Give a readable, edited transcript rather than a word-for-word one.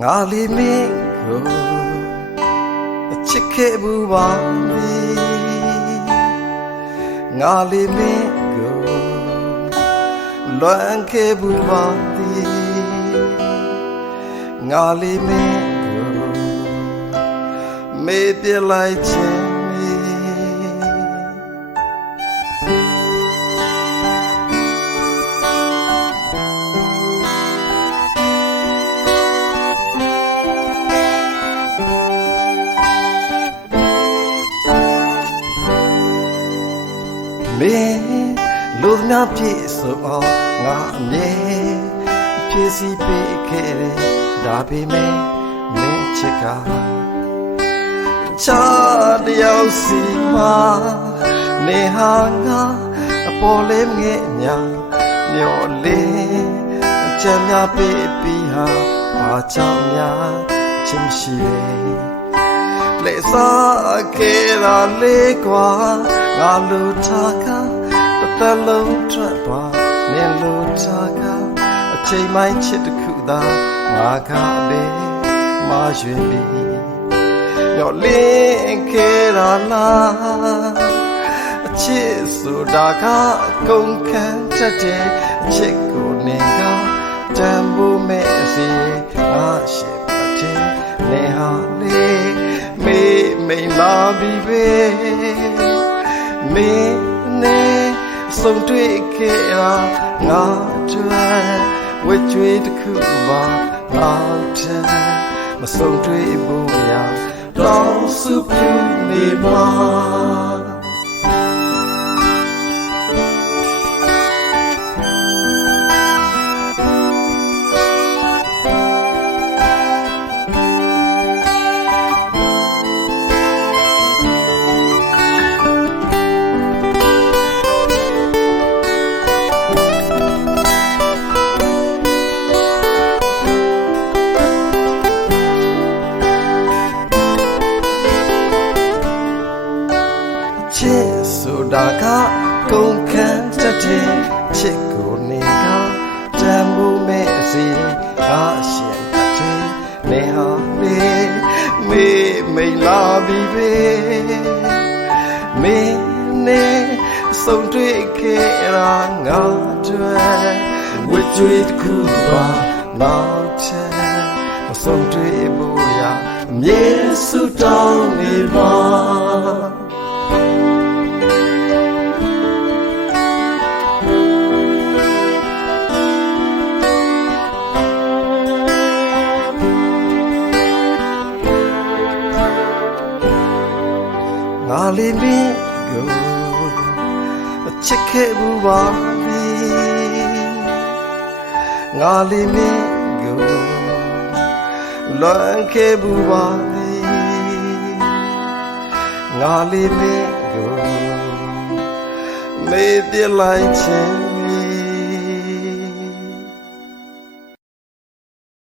ငါလေးမင်းကိုအချစ်ခဲ့ဘူးပါလေငါလေးမင်းကိုလွမ်းခဲ့ဘူးပါလေငါလေးမင်းကိုမေ့ပြလိုက်ခြင်းမင်းလူများပြည့်စုံအောင်ငါအမြဲဖြည့်ဆည်းပေးခဲ့တယ်ဒါပေမဲ့မင်းချစ်ကချာတယောက်စီမှာနေဟာငါအပေါ်လေးငဲ့ညာမျောလေးချမ်းသာပေးပြီးဟာဘာကြောင့်များချင်ရှိလဲလက်စားခဲ့တာလေးကွာငါလူထားကတလုံးထွက်သွားနေလူထားကအချိန်မှချစ်တစ်ခုသာငါကလည်းမရွေပြီးတော့လင်းခဲ့တာလားအချစ်ဆိုတာကအကုန်ခံတတ်တဲ့အချစ်ကိုနေကတန်ဖိုးမဲ့စီငါရှိပတ်တဲ့နေဟာလေးမိန်လာပြီးပဲမင်းနဲ့ဆုံးတွေ့ခဲ့တာငါတွေ့ဝေကျွေးတစ်ခုပါနောက်ထပ်မဆုံးတွေ့ဘူးရာတောင်းစုပြနေပါချစ်ဆိုတာကကုန်ခံတတ်တဲ့ချစ်ကိုနေကတန်ဖိုးမဲ့စီငါရှင်တတ်တဲ့နေဟာလေးမိန်လာပြီးပဲမင်းနဲ့ဆုံးတွေ့ခဲ့တာငါတွေ့ဝေကျွေးတစ်ခုပါနောက်ထပ်မဆုံးတွေ့ဘူးရာအမြဲဆုတောင်းနေပါငါလေးမင်းကိုအချစ်ခဲ့ဘူးပါပြီငါလေးမင်းကိုလွမ်းခဲ့ဘူးပါပြီငါလေးမင်းကိုမေ့ပြလိုက်ခြင်း